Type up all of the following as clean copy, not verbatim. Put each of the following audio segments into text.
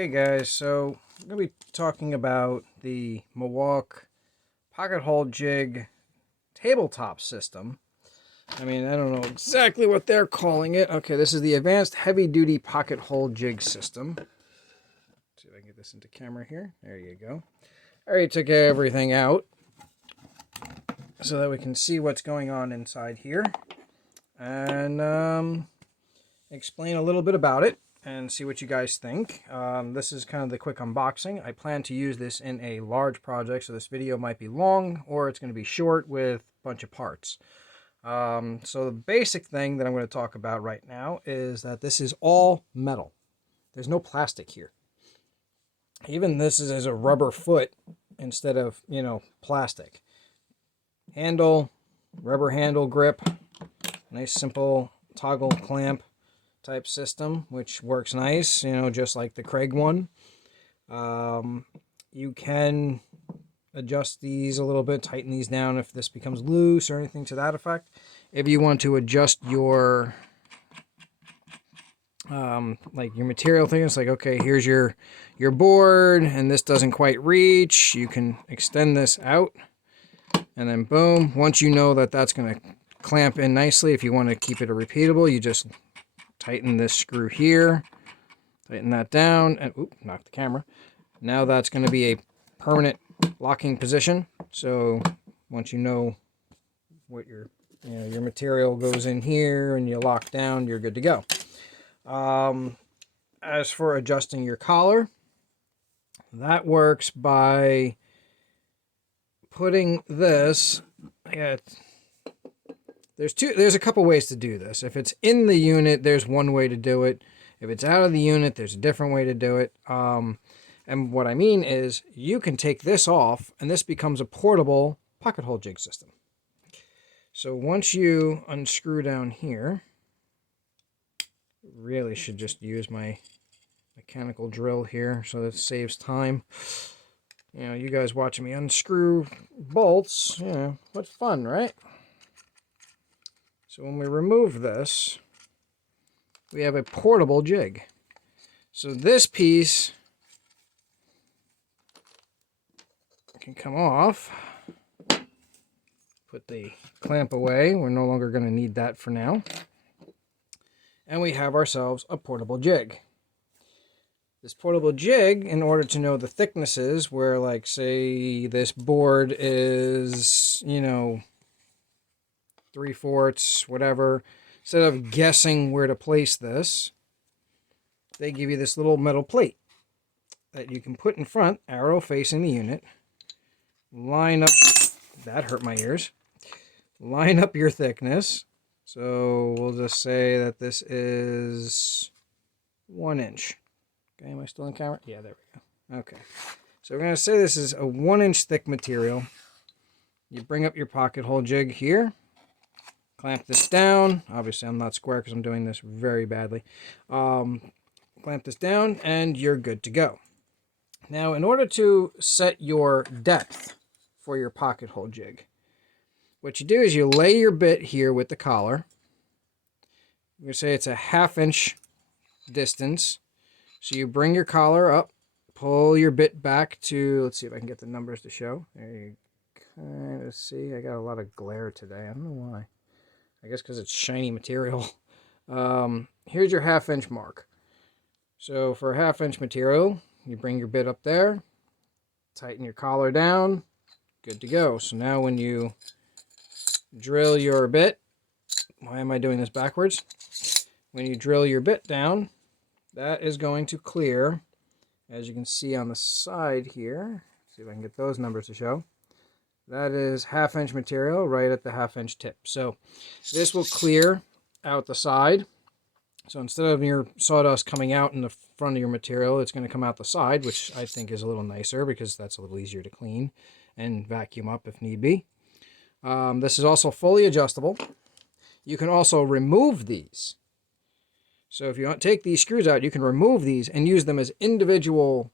Hey guys, so I'm going to be talking about the MulWark pocket hole jig tabletop system. I don't know exactly what they're calling it. Okay, this is the Advanced Heavy Duty Pocket Hole Jig System. Let's see if I can get this into camera here. There you go. I already took everything out so that we can see what's going on inside here and explain a little bit about it and see what you guys think. This is kind of the quick unboxing. I plan to use this in a large project, so this video might be long or it's going to be short with a bunch of parts. So the basic thing that I'm going to talk about right now is that this is all metal. There's no plastic here. Even this is a rubber foot instead of, plastic. Handle, rubber handle grip, nice simple toggle clamp type system, which works nice, just like the Craig one. You can adjust these a little bit, tighten these down if this becomes loose or anything to that effect. If you want to adjust your like your material thing, it's like, okay, here's your board and this doesn't quite reach, you can extend this out and then boom, once you know that that's going to clamp in nicely, if you want to keep it repeatable, you just tighten this screw here, tighten that down, and oop, knock the camera. Now that's going to be a permanent locking position. So once you know what your material goes in here and you lock down, you're good to go. As for adjusting your collar, that works by putting this. There's a couple ways to do this. If it's in the unit, there's one way to do it. If it's out of the unit, there's a different way to do it. And what I mean is you can take this off and this becomes a portable pocket hole jig system. So once you unscrew down here, really should just use my mechanical drill here so that it saves time. You guys watching me unscrew bolts, what fun, right? So when we remove this, we have a portable jig. So this piece can come off. Put the clamp away. We're no longer going to need that for now. And we have ourselves a portable jig. This portable jig, in order to know the thicknesses, where like say this board is, 3/4, whatever, instead of guessing where to place this, they give you this little metal plate that you can put in front, arrow facing the unit, line up, that hurt my ears, line up your thickness. So we'll just say that this is 1 inch. Okay, am I still on camera? Yeah, there we go. Okay, so we're going to say this is a 1 inch thick material. You bring up your pocket hole jig here, clamp this down. Obviously I'm not square because I'm doing this very badly. Clamp this down and you're good to go. Now in order to set your depth for your pocket hole jig, what you do is you lay your bit here with the collar. We're going to say it's a 1/2 inch distance. So you bring your collar up, pull your bit back to, let's see if I can get the numbers to show. There you kind of see, I got a lot of glare today. I don't know why. I guess because it's shiny material. Here's your 1/2 inch mark. So for a 1/2 inch material, you bring your bit up there, tighten your collar down, good to go. So now when you drill your bit, why am I doing this backwards? When you drill your bit down, that is going to clear, as you can see on the side here. See if I can get those numbers to show. That is 1/2 inch material right at the 1/2 inch tip. So this will clear out the side. So instead of your sawdust coming out in the front of your material, it's going to come out the side, which I think is a little nicer because that's a little easier to clean and vacuum up if need be. This is also fully adjustable. You can also remove these. So if you take these screws out, you can remove these and use them as individual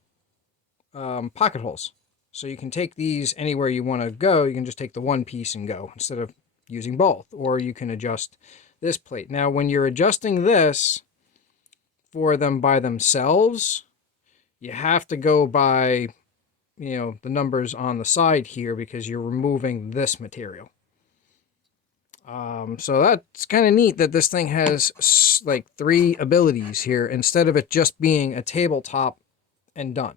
pocket holes. So you can take these anywhere you want to go. You can just take the one piece and go instead of using both. Or you can adjust this plate. Now when you're adjusting this for them by themselves, you have to go by, the numbers on the side here because you're removing this material. So that's kind of neat that this thing has like 3 abilities here instead of it just being a tabletop and done.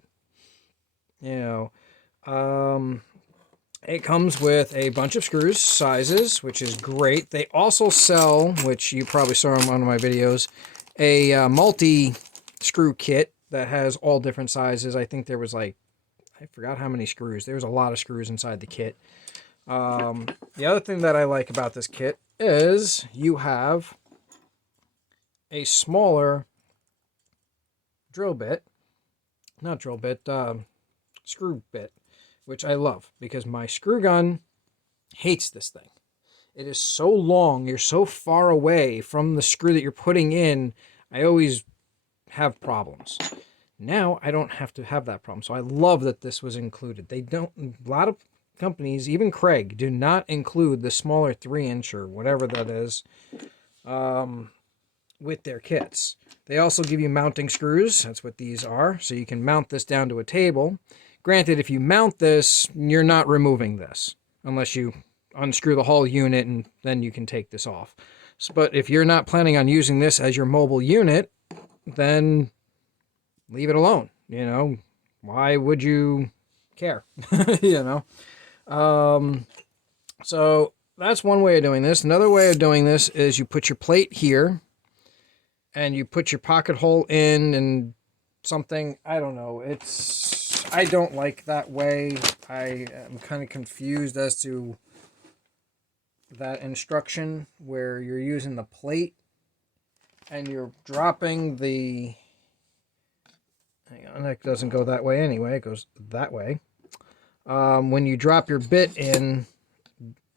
It comes with a bunch of screws, sizes, which is great. They also sell, which you probably saw in one of my videos, a multi-screw kit that has all different sizes. I think there was I forgot how many screws. There was a lot of screws inside the kit. The other thing that I like about this kit is you have a smaller screw bit, which I love because my screw gun hates this thing. It is so long, you're so far away from the screw that you're putting in, I always have problems. Now I don't have to have that problem, so I love that this was included. A lot of companies, even Craig, do not include the smaller 3-inch or whatever that is with their kits. They also give you mounting screws. That's what these are. So you can mount this down to a table. Granted, if you mount this, you're not removing this unless you unscrew the whole unit and then you can take this off. But if you're not planning on using this as your mobile unit, then leave it alone. Why would you care? So that's one way of doing this. Another way of doing this is you put your plate here and you put your pocket hole in and something. I don't know. I don't like that way. I am kind of confused as to that instruction where you're using the plate and you're dropping the... Hang on, that doesn't go that way anyway. It goes that way. When you drop your bit in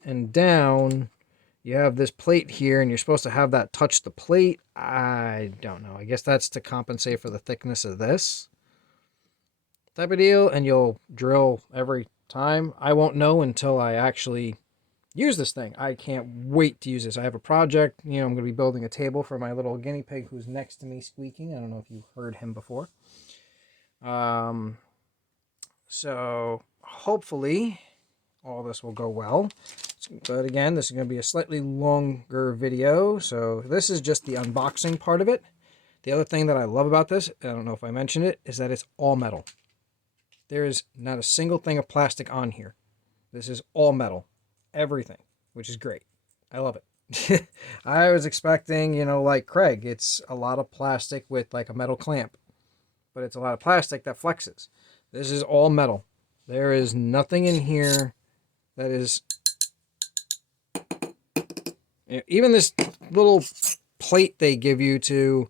and down, you have this plate here, and you're supposed to have that touch the plate. I don't know. I guess that's to compensate for the thickness of this type of deal, and you'll drill every time. I won't know until I actually use this thing. I can't wait to use this. I have a project. I'm going to be building a table for my little guinea pig who's next to me squeaking. I don't know if you've heard him before. So hopefully all this will go well. But again, this is going to be a slightly longer video. So this is just the unboxing part of it. The other thing that I love about this, I don't know if I mentioned it, is that it's all metal. There is not a single thing of plastic on here. This is all metal. Everything, which is great. I love it. I was expecting, like Craig, it's a lot of plastic with like a metal clamp. But it's a lot of plastic that flexes. This is all metal. There is nothing in here that is... Even this little plate they give you to,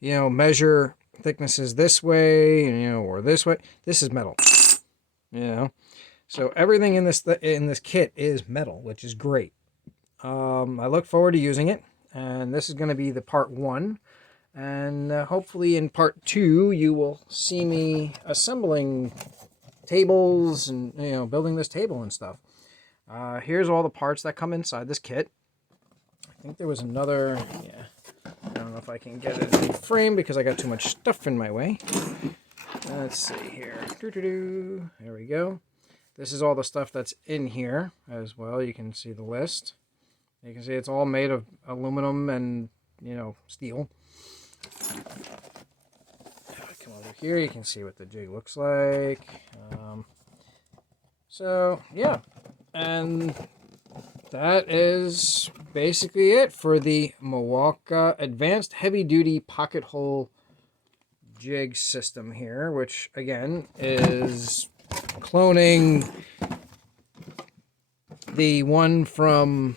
measure thicknesses this way, or this way. This is metal. So everything in this kit is metal, which is great. I look forward to using it. And this is going to be the part 1. And hopefully in part 2, you will see me assembling tables and, building this table and stuff. Here's all the parts that come inside this kit. I think there was another, I don't know if I can get it in frame because I got too much stuff in my way. Let's see here. There we go. This is all the stuff that's in here as well. You can see the list. You can see it's all made of aluminum and, steel. Come over here, you can see what the jig looks like. So yeah, and that is basically it for the MulWark Advanced Heavy Duty Pocket Hole Jig System here, which again is cloning the one from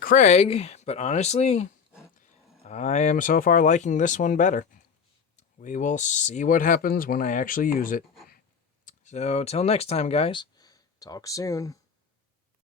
Craig, but honestly, I am so far liking this one better. We will see what happens when I actually use it. So, till next time, guys. Talk soon.